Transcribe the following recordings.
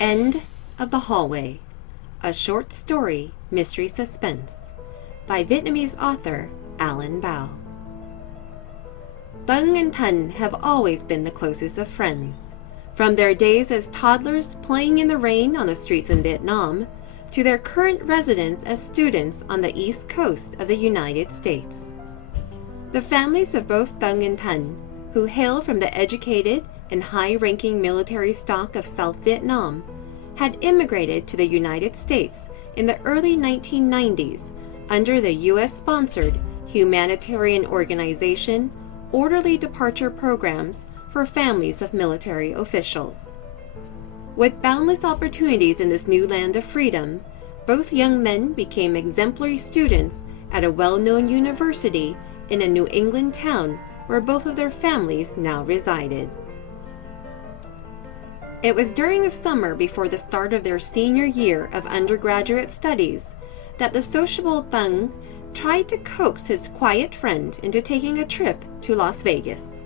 End of the Hallway, a short story mystery suspense by Vietnamese author Alain Bảo. Tuấn and Thanh have always been the closest of friends, from their days as toddlers playing in the rain on the streets in Vietnam to their current residence as students on the east coast of the United States. The families of both Tuấn and Thanh, who hail from the educated and high-ranking military stock of South Vietnam, had immigrated to the United States in the early 1990s under the U.S.-sponsored humanitarian organization Orderly Departure Programs for Families of Military Officials. With boundless opportunities in this new land of freedom, both young men became exemplary students at a well-known university in a New England town where both of their families now resided. It was during the summer before the start of their senior year of undergraduate studies that the sociable Tuấn tried to coax his quiet friend into taking a trip to Las Vegas.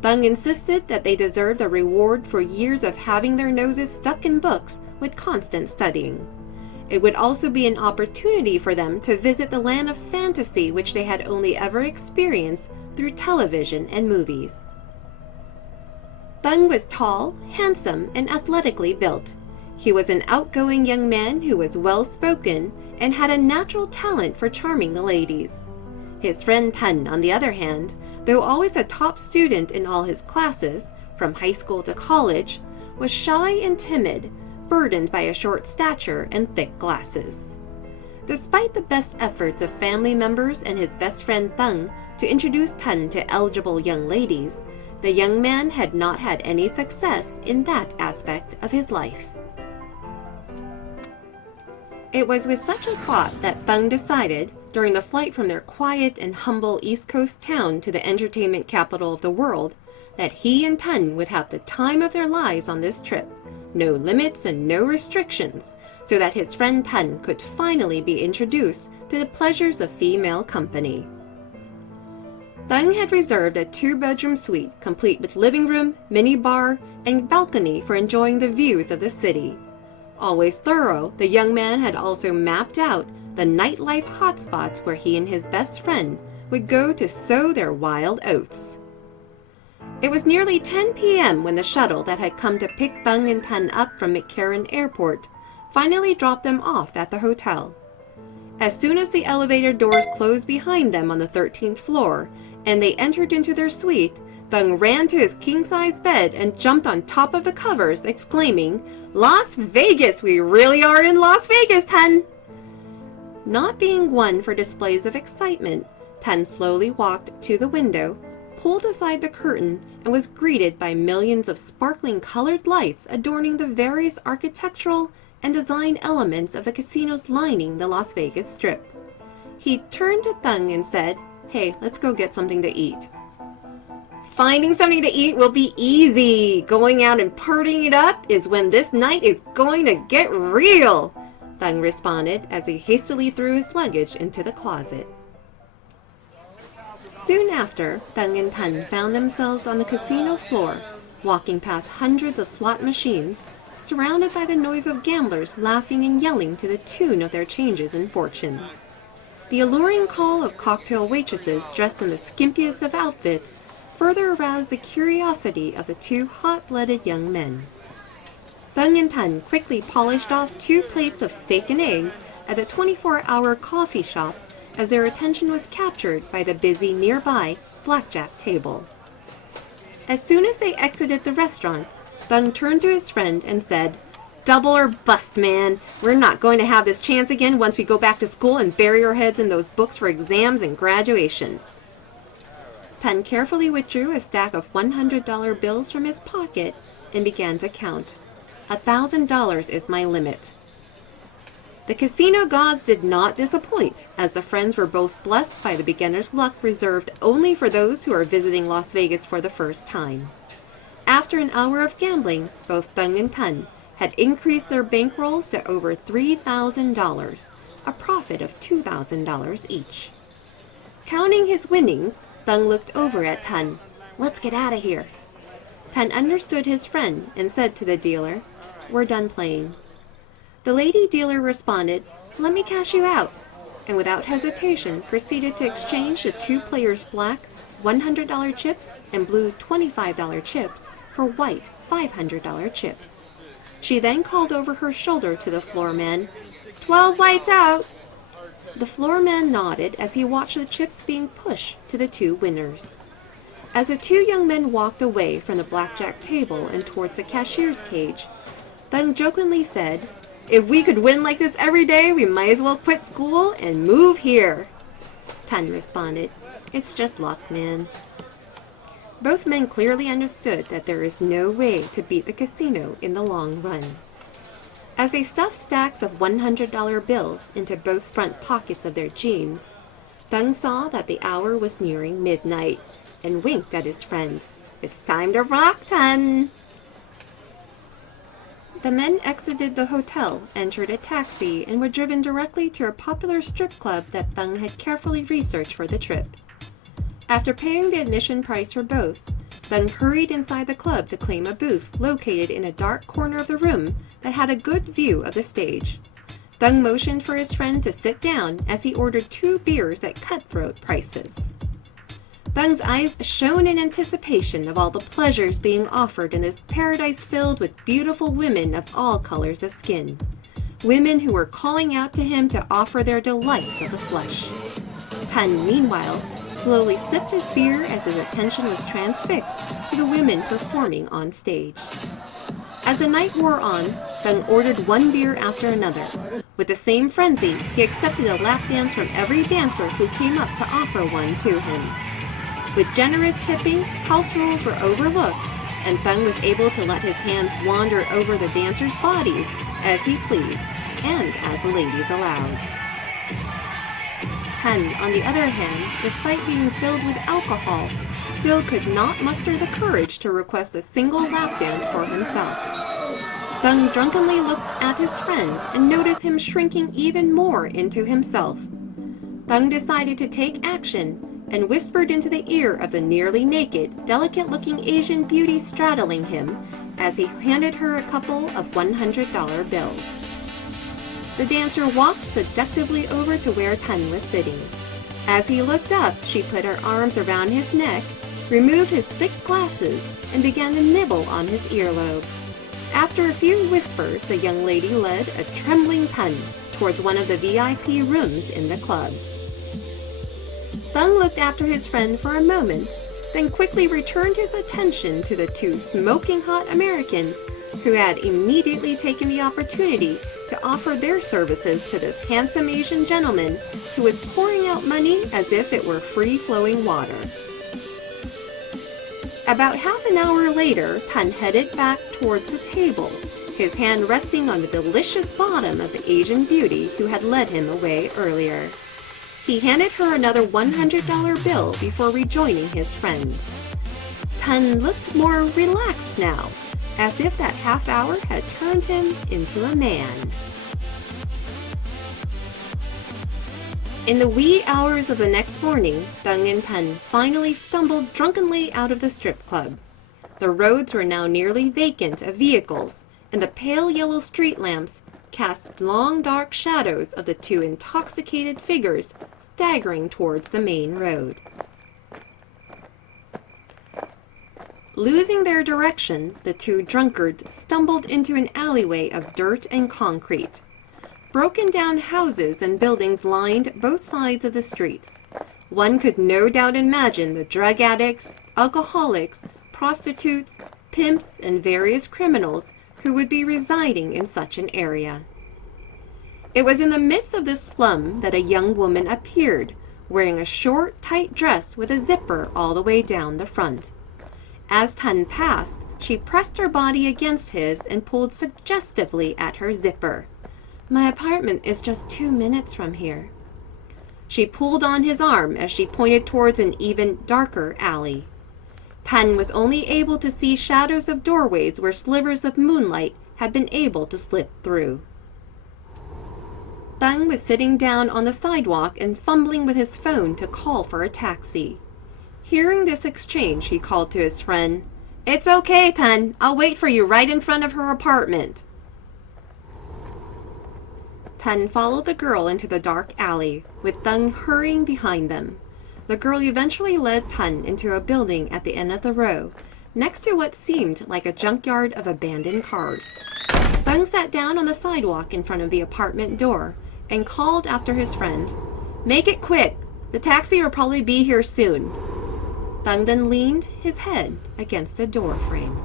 Tuấn insisted that they deserved a reward for years of having their noses stuck in books with constant studying. It would also be an opportunity for them to visit the land of fantasy which they had only ever experienced through television and movies. Tuấn was tall, handsome, and athletically built. He was an outgoing young man who was well-spoken and had a natural talent for charming the ladies. His friend Thanh, on the other hand, though always a top student in all his classes, from high school to college, was shy and timid, burdened by a short stature and thick glasses. Despite the best efforts of family members and his best friend Tuấn to introduce Thanh to eligible young ladies, the young man had not had any success in that aspect of his life. It was with such a thought that Tuấn decided, during the flight from their quiet and humble East Coast town to the entertainment capital of the world, that he and Thanh would have the time of their lives on this trip, no limits and no restrictions, so that his friend Thanh could finally be introduced to the pleasures of female company. Tuấn had reserved a 2-bedroom suite complete with living room, minibar, and balcony for enjoying the views of the city. Always thorough, the young man had also mapped out the nightlife hotspots where he and his best friend would go to sow their wild oats. It was nearly 10 p.m. when the shuttle that had come to pick Tuấn and Thanh up from McCarran Airport finally dropped them off at the hotel. As soon as the elevator doors closed behind them on the 13th floor and they entered into their suite, Tuấn ran to his king-size bed and jumped on top of the covers, exclaiming, "Las Vegas! We really are in Las Vegas, Thanh!" Not being one for displays of excitement, Thanh slowly walked to the window, pulled aside the curtain, and was greeted by millions of sparkling colored lights adorning the various architectural and design elements of the casinos lining the Las Vegas Strip. He turned to Tuấn and said, "Hey, let's go get something to eat." "Finding something to eat will be easy. Going out and partying it up is when this night is going to get real," Tuấn responded as he hastily threw his luggage into the closet. Soon after, Tuấn and Thanh found themselves on the casino floor, walking past hundreds of slot machines, surrounded by the noise of gamblers laughing and yelling to the tune of their changes in fortune. The alluring call of cocktail waitresses dressed in the skimpiest of outfits further aroused the curiosity of the two hot-blooded young men. Tuấn and Thanh quickly polished off 2 plates of steak and eggs at the 24-hour coffee shop as their attention was captured by the busy nearby blackjack table. As soon as they exited the restaurant, Tuấn turned to his friend and said, "Double or bust, man. We're not going to have this chance again once we go back to school and bury our heads in those books for exams and graduation." Thanh carefully withdrew a stack of $100 bills from his pocket and began to count. $1,000 is my limit. The casino gods did not disappoint, as the friends were both blessed by the beginner's luck reserved only for those who are visiting Las Vegas for the first time. After an hour of gambling, both Tuấn and Thanh had increased their bankrolls to over $3,000, a profit of $2,000 each. Counting his winnings, Tuấn looked over at Thanh. "Let's get out of here." Thanh understood his friend and said to the dealer, "We're done playing." The lady dealer responded, "Let me cash you out," and without hesitation proceeded to exchange the two players' black $100 chips and blue $25 chips for white $500 chips. She then called over her shoulder to the floor man, "12 whites out." The floor man nodded as he watched the chips being pushed to the two winners. As the two young men walked away from the blackjack table and towards the cashier's cage, Thung jokingly said, "If we could win like this every day, we might as well quit school and move here." Tan responded, "It's just luck, man." Both men clearly understood that there is no way to beat the casino in the long run. As they stuffed stacks of $100 bills into both front pockets of their jeans, Thung saw that the hour was nearing midnight and winked at his friend. "It's time to rock, Tan." The men exited the hotel, entered a taxi, and were driven directly to a popular strip club that Thung had carefully researched for the trip. After paying the admission price for both, Thung hurried inside the club to claim a booth located in a dark corner of the room that had a good view of the stage. Thung motioned for his friend to sit down as he ordered 2 beers at cutthroat prices. Thung's eyes shone in anticipation of all the pleasures being offered in this paradise filled with beautiful women of all colors of skin. Women who were calling out to him to offer their delights of the flesh. Tan, meanwhile, slowly sipped his beer as his attention was transfixed to the women performing on stage. As the night wore on, Thung ordered 1 beer after another. With the same frenzy, he accepted a lap dance from every dancer who came up to offer one to him. With generous tipping, house rules were overlooked, and Thung was able to let his hands wander over the dancers' bodies as he pleased, and as the ladies allowed. Tan, on the other hand, despite being filled with alcohol, still could not muster the courage to request a single lap dance for himself. Thung drunkenly looked at his friend and noticed him shrinking even more into himself. Thung decided to take action and whispered into the ear of the nearly naked, delicate-looking Asian beauty straddling him as he handed her a couple of $100 bills. The dancer walked seductively over to where Tan was sitting. As he looked up, she put her arms around his neck, removed his thick glasses, and began to nibble on his earlobe. After a few whispers, the young lady led a trembling Tan towards one of the VIP rooms in the club. Thung looked after his friend for a moment, then quickly returned his attention to the 2 smoking hot Americans who had immediately taken the opportunity to offer their services to this handsome Asian gentleman who was pouring out money as if it were free-flowing water. About half an hour later, Tan headed back towards the table, his hand resting on the delicious bottom of the Asian beauty who had led him away earlier. He handed her another $100 bill before rejoining his friend. Tan looked more relaxed now, as if that half hour had turned him into a man. In the wee hours of the next morning, Thung and Tan finally stumbled drunkenly out of the strip club. The roads were now nearly vacant of vehicles, and the pale yellow street lamps cast long dark shadows of the 2 intoxicated figures staggering towards the main road. Losing their direction, the 2 drunkards stumbled into an alleyway of dirt and concrete. Broken down houses and buildings lined both sides of the streets. One could no doubt imagine the drug addicts, alcoholics, prostitutes, pimps, and various criminals who would be residing in such an area. It was in the midst of this slum that a young woman appeared, wearing a short, tight dress with a zipper all the way down the front. As Tan passed, she pressed her body against his and pulled suggestively at her zipper. "My apartment is just 2 minutes from here." She pulled on his arm as she pointed towards an even darker alley. Tan was only able to see shadows of doorways where slivers of moonlight had been able to slip through. Thung was sitting down on the sidewalk and fumbling with his phone to call for a taxi. Hearing this exchange, he called to his friend, "It's okay, Tan. I'll wait for you right in front of her apartment." Tan followed the girl into the dark alley, with Thung hurrying behind them. The girl eventually led Tan into a building at the end of the row, next to what seemed like a junkyard of abandoned cars. Thung sat down on the sidewalk in front of the apartment door and called after his friend, "Make it quick! The taxi will probably be here soon." Thung then leaned his head against a door frame.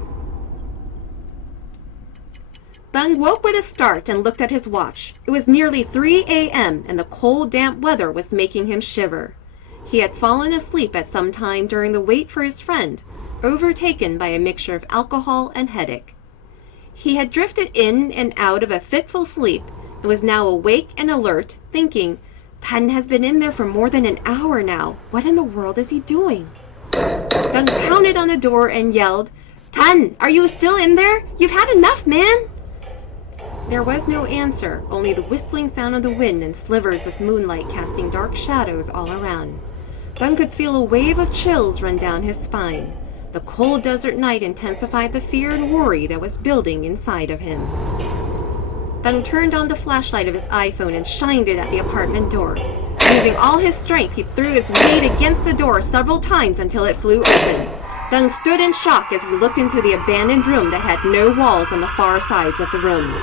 Thung woke with a start and looked at his watch. It was nearly 3 a.m. and the cold, damp weather was making him shiver. He had fallen asleep at some time during the wait for his friend, overtaken by a mixture of alcohol and headache. He had drifted in and out of a fitful sleep and was now awake and alert, thinking, "Tan has been in there for more than an hour now. What in the world is he doing?" Thung pounded on the door and yelled, "Tan, are you still in there? You've had enough, man!" There was no answer, only the whistling sound of the wind and slivers of moonlight casting dark shadows all around. Thung could feel a wave of chills run down his spine. The cold desert night intensified the fear and worry that was building inside of him. Thung turned on the flashlight of his iPhone and shined it at the apartment door. Using all his strength, he threw his weight against the door several times until it flew open. Thung stood in shock as he looked into the abandoned room that had no walls on the far sides of the room.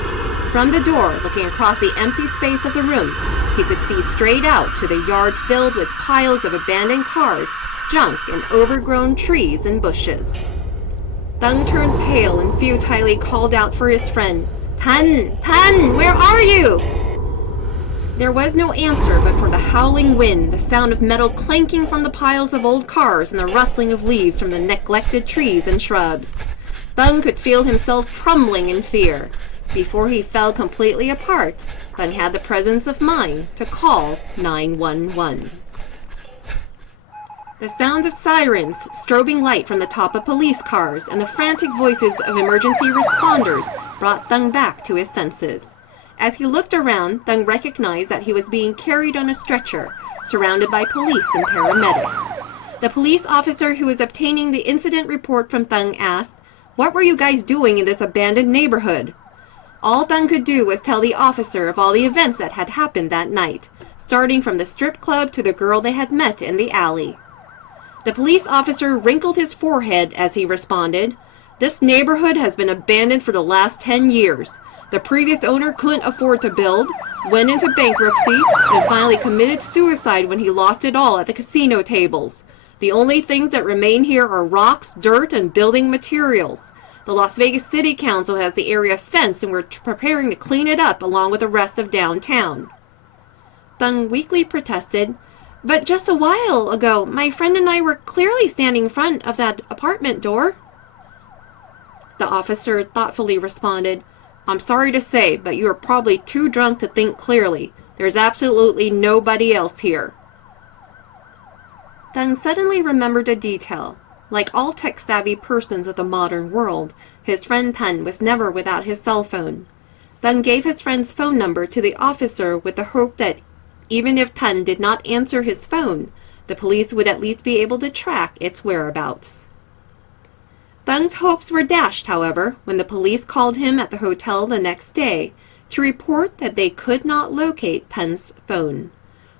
From the door, looking across the empty space of the room, he could see straight out to the yard filled with piles of abandoned cars, junk, and overgrown trees and bushes. Thung turned pale and futilely called out for his friend, "Tan! Tan! Where are you?" There was no answer but for the howling wind, the sound of metal clanking from the piles of old cars, and the rustling of leaves from the neglected trees and shrubs. Thung could feel himself crumbling in fear. Before he fell completely apart, Thung had the presence of mind to call 911. The sounds of sirens, strobing light from the top of police cars, and the frantic voices of emergency responders brought Thung back to his senses. As he looked around, Thung recognized that he was being carried on a stretcher, surrounded by police and paramedics. The police officer who was obtaining the incident report from Thung asked, "What were you guys doing in this abandoned neighborhood?" All Thung could do was tell the officer of all the events that had happened that night, starting from the strip club to the girl they had met in the alley. The police officer wrinkled his forehead as he responded, "This neighborhood has been abandoned for the last 10 years. The previous owner couldn't afford to build, went into bankruptcy, and finally committed suicide when he lost it all at the casino tables. The only things that remain here are rocks, dirt, and building materials. The Las Vegas City Council has the area fenced, and we're preparing to clean it up along with the rest of downtown." Thung weakly protested, "But just a while ago, my friend and I were clearly standing in front of that apartment door." The officer thoughtfully responded, "I'm sorry to say, but you are probably too drunk to think clearly. There's absolutely nobody else here." Thung suddenly remembered a detail. Like all tech-savvy persons of the modern world, his friend Tan was never without his cell phone. Thung gave his friend's phone number to the officer with the hope that even if Tan did not answer his phone, the police would at least be able to track its whereabouts. Thung's hopes were dashed, however, when the police called him at the hotel the next day to report that they could not locate Tan's phone.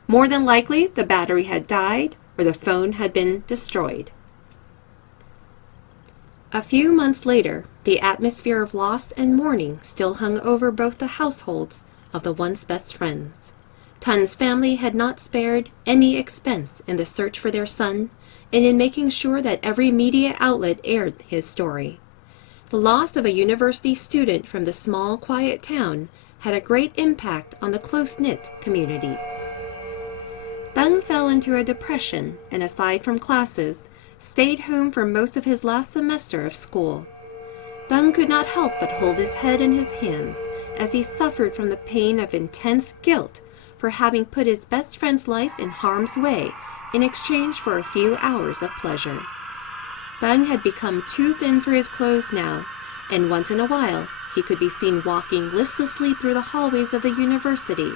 More than likely, the battery had died or the phone had been destroyed. A few months later, the atmosphere of loss and mourning still hung over both the households of the once best friends. Tan's family had not spared any expense in the search for their son and in making sure that every media outlet aired his story. The loss of a university student from the small, quiet town had a great impact on the close-knit community. Thung fell into a depression and, aside from classes, stayed home for most of his last semester of school. Thung could not help but hold his head in his hands as he suffered from the pain of intense guilt for having put his best friend's life in harm's way in exchange for a few hours of pleasure. Thung had become too thin for his clothes now, and once in a while he could be seen walking listlessly through the hallways of the university,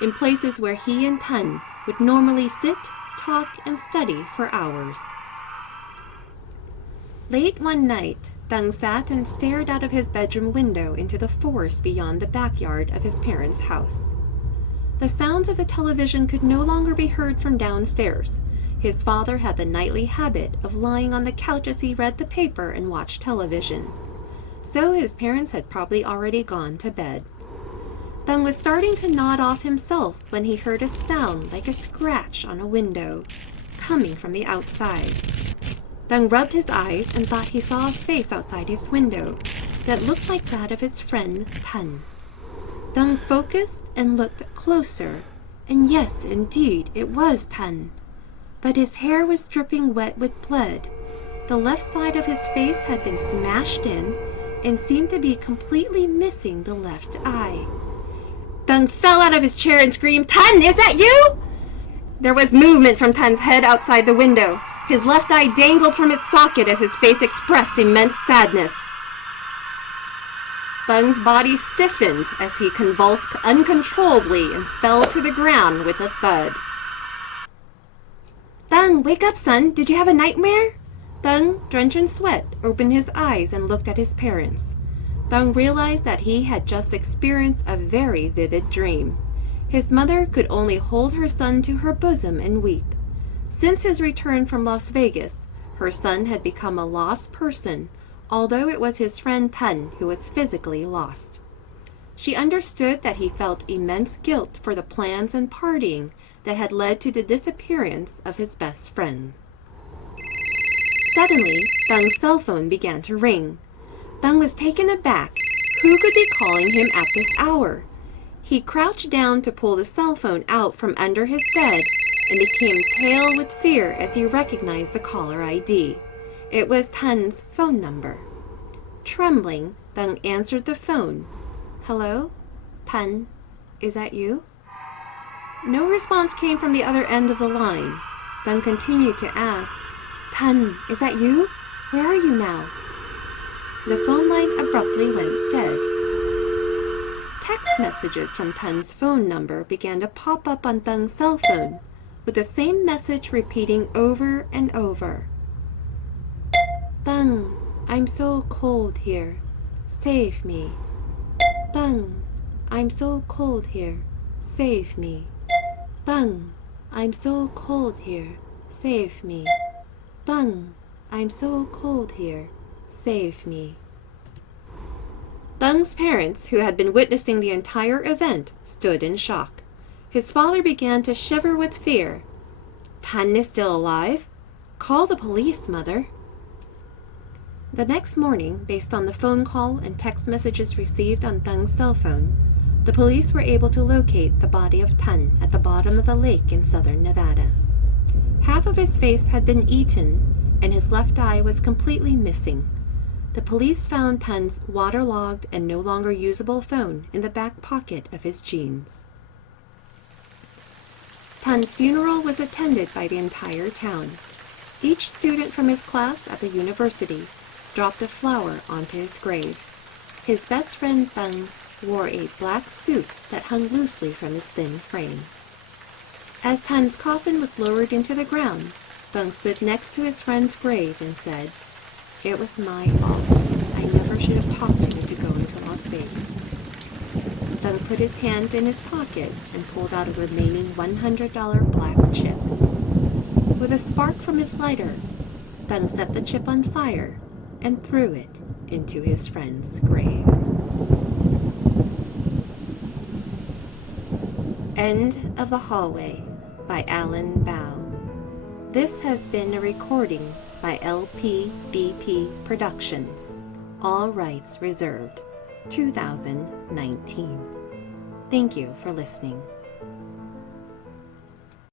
in places where he and Tan would normally sit, talk, and study for hours. Late one night, Thung sat and stared out of his bedroom window into the forest beyond the backyard of his parents' house. The sounds of the television could no longer be heard from downstairs. His father had the nightly habit of lying on the couch as he read the paper and watched television. So his parents had probably already gone to bed. Thung was starting to nod off himself when he heard a sound like a scratch on a window, coming from the outside. Thung rubbed his eyes and thought he saw a face outside his window that looked like that of his friend Tun. Thung focused and looked closer, and yes, indeed, it was Tun. But his hair was dripping wet with blood. The left side of his face had been smashed in and seemed to be completely missing the left eye. Thung fell out of his chair and screamed, "Tun, is that you?" There was movement from Tun's head outside the window. His left eye dangled from its socket as his face expressed immense sadness. Thung's body stiffened as he convulsed uncontrollably and fell to the ground with a thud. "Thung, wake up, son. Did you have a nightmare?" Thung, drenched in sweat, opened his eyes and looked at his parents. Thung realized that he had just experienced a very vivid dream. His mother could only hold her son to her bosom and weep. Since his return from Las Vegas, her son had become a lost person, although it was his friend Tun who was physically lost. She understood that he felt immense guilt for the plans and partying that had led to the disappearance of his best friend. Suddenly, Thung's cell phone began to ring. Thung was taken aback. Who could be calling him at this hour? He crouched down to pull the cell phone out from under his bed and became pale with fear as he recognized the caller ID. It was Tun's phone number. Trembling, Thung answered the phone. "Hello? Tun, is that you?" No response came from the other end of the line. Thung continued to ask, "Tun, is that you? Where are you now?" The phone line abruptly went dead. Text messages from Tun's phone number began to pop up on Thung's cell phone, with the same message repeating over and over. "Thung, I'm so cold here. Save me. Thung, I'm so cold here. Save me. Thung, I'm so cold here. Save me. Thung, I'm so cold here. Save me." Thung's parents, who had been witnessing the entire event, stood in shock. His father began to shiver with fear. "Tun is still alive? Call the police, Mother." The next morning, based on the phone call and text messages received on Thung's cell phone, the police were able to locate the body of Tun at the bottom of a lake in southern Nevada. Half of his face had been eaten, and his left eye was completely missing. The police found Tun's waterlogged and no longer usable phone in the back pocket of his jeans. Tun's funeral was attended by the entire town. Each student from his class at the university dropped a flower onto his grave. His best friend Thung wore a black suit that hung loosely from his thin frame. As Tun's coffin was lowered into the ground, Thung stood next to his friend's grave and said, "It was my fault. I never should have talked you into going to Las Vegas." Thung put his hand in his pocket and pulled out a remaining $100 black chip. With a spark from his lighter, Thung set the chip on fire and threw it into his friend's grave. End of the Hallway by Alain Bảo. This has been a recording by LPBP Productions. All rights reserved. 2019. Thank you for listening.